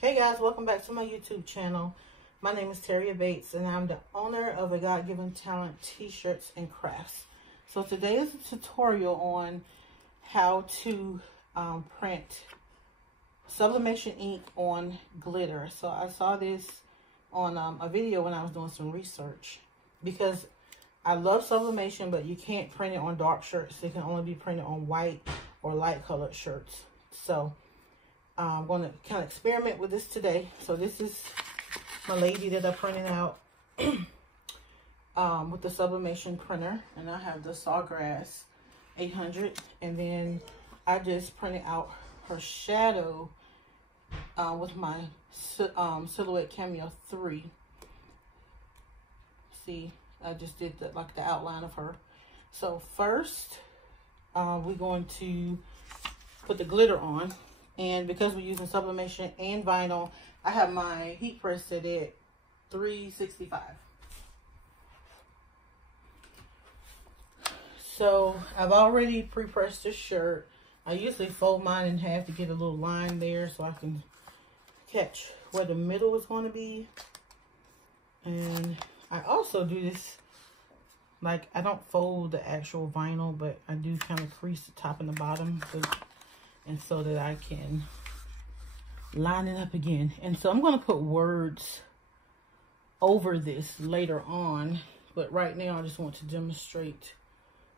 Hey guys, welcome back to my YouTube channel. My name is Terry Bates and I'm the owner of A God-Given Talent T-shirts and crafts. So today is a tutorial on how to print sublimation ink on glitter. So I saw this on a video when I was doing some research because I love sublimation, but you can't print it on dark shirts. It can only be printed on white or light colored shirts. So I'm going to kind of experiment with this today. So this is my lady that I printed out with the sublimation printer. And I have the Sawgrass 800. And then I just printed out her shadow with my Silhouette Cameo 3. See, I just did like the outline of her. So first, we're going to put the glitter on. And because we're using sublimation and vinyl, I have my heat press set at 365. So I've already pre-pressed this shirt. I usually fold mine in half to get a little line there so I can catch where the middle is going to be. And I also do this, like, I don't fold the actual vinyl, but I do kind of crease the top and the bottom and so that I can line it up again. And so I'm going to put words over this later on, but right now I just want to demonstrate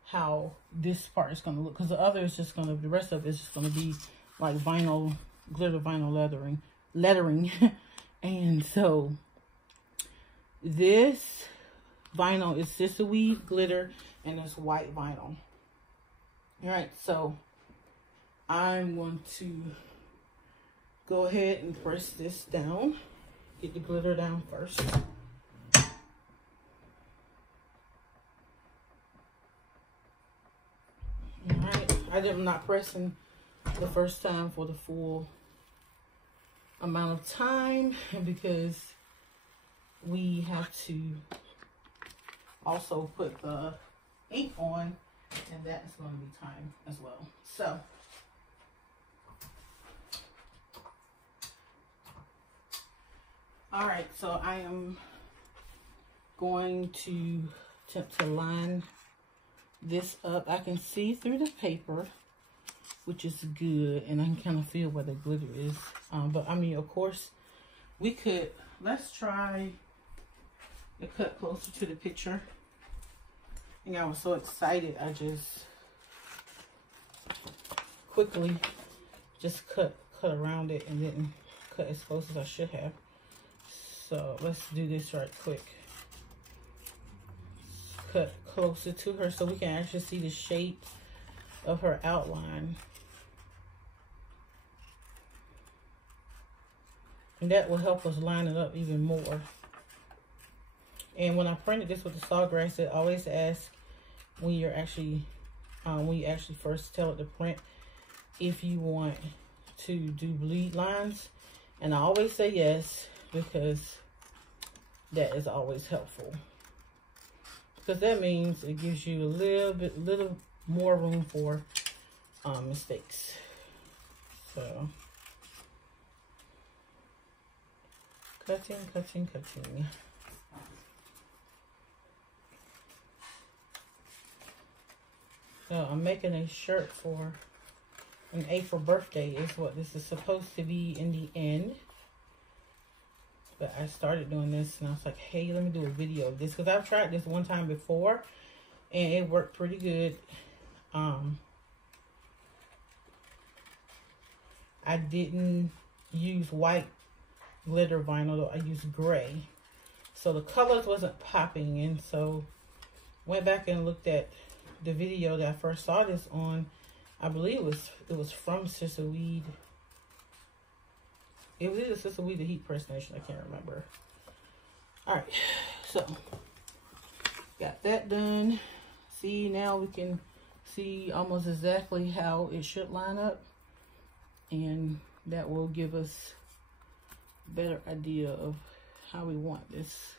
how this part is going to look, because the other is just going to, the rest of it is just going to be like vinyl, glitter vinyl lettering. And so this vinyl is Siserweed glitter and it's white vinyl. All right, so I'm going to go ahead and press this down. Get the glitter down first. Alright, I'm not pressing the first time for the full amount of time because we have to also put the ink on, and that's going to be time as well. So all right, so I am going to attempt to line this up. I can see through the paper, which is good, and I can kind of feel where the glitter is. But I mean, of course, we could, let's try to cut closer to the picture. And I was so excited, I just quickly just cut around it and didn't cut as close as I should have. So let's do this right quick. Cut closer to her so we can actually see the shape of her outline. And that will help us line it up even more. And when I printed this with the Sawgrass, it always asks when you actually first tell it to print if you want to do bleed lines. And I always say yes, because that is always helpful, because that means it gives you a little more room for mistakes. So cutting. So I'm making a shirt for an April birthday is what this is supposed to be in the end. But I started doing this and I was like, hey, let me do a video of this, because I've tried this one time before and it worked pretty good. I didn't use white glitter vinyl though, I used gray. So the colors wasn't popping, and so went back and looked at the video that I first saw this on. I believe it was from Siserweed. It was either Siserweed or Heat Press Nation, I can't remember. All right, so got that done. See, now we can see almost exactly how it should line up, and that will give us a better idea of how we want this.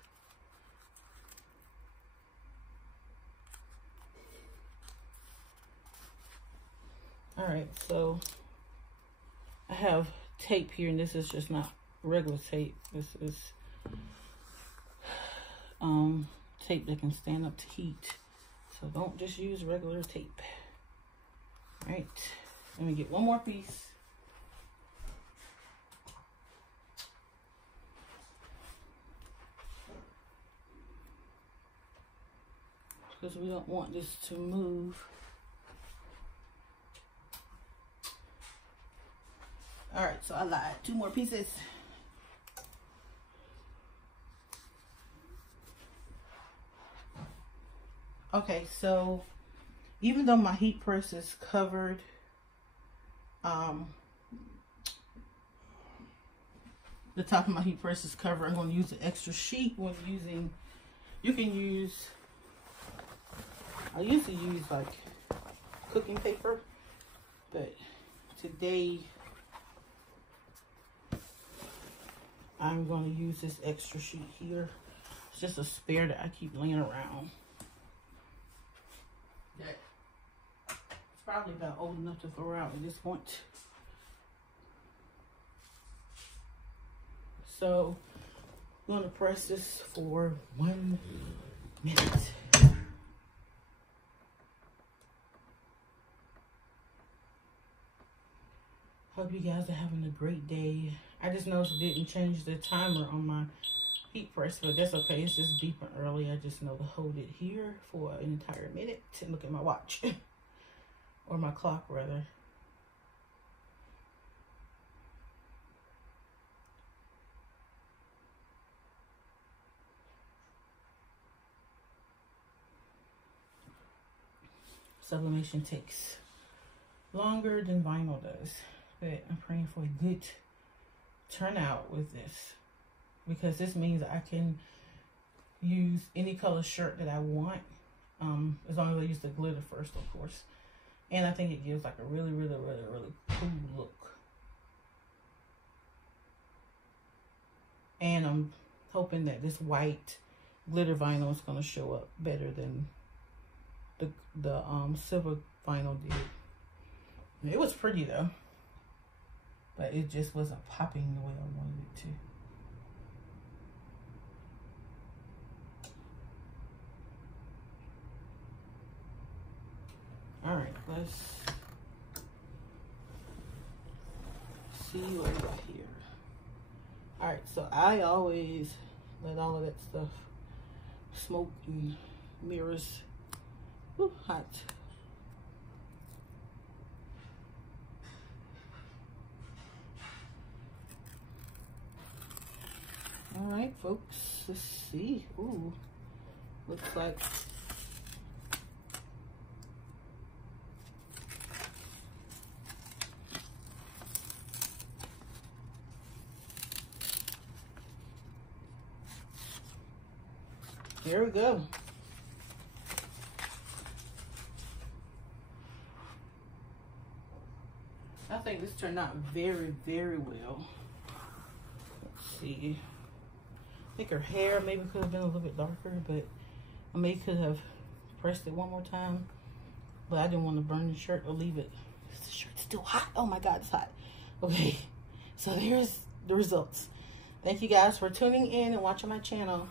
All right, so I have tape here, and this is just not regular tape. This is tape that can stand up to heat. So don't just use regular tape. All right, let me get one more piece. Because we don't want this to move. All right, so I lied. 2 more pieces. Okay, so even though my heat press is covered, the top of my heat press is covered, I'm going to use an extra sheet when using, you can use, I usually use like cooking paper, but today I'm going to use this extra sheet here. It's just a spare that I keep laying around. That it's probably about old enough to throw out at this point. So I'm going to press this for 1 minute. Hope you guys are having a great day. I just noticed it didn't change the timer on my heat press, but that's okay. It's just beeping early. I just know to hold it here for an entire minute and look at my watch. Or my clock, rather. Sublimation takes longer than vinyl does. But I'm praying for a good turnout with this, because this means I can use any color shirt that I want, as long as I use the glitter first, of course. And I think it gives like a really cool look. And I'm hoping that this white glitter vinyl is going to show up better than the silver vinyl did. It was pretty though, but it just wasn't popping the way I wanted it to. All right, let's see what we got here. All right, so I always let all of that stuff smoke and mirrors. Ooh, hot. All right, folks, let's see. Ooh, looks like here we go. I think this turned out very well. Let's see. I think her hair maybe could have been a little bit darker, but I may could have pressed it one more time. But I didn't want to burn the shirt or leave it. The shirt's still hot. Oh my God, it's hot. Okay, so here's the results. Thank you guys for tuning in and watching my channel.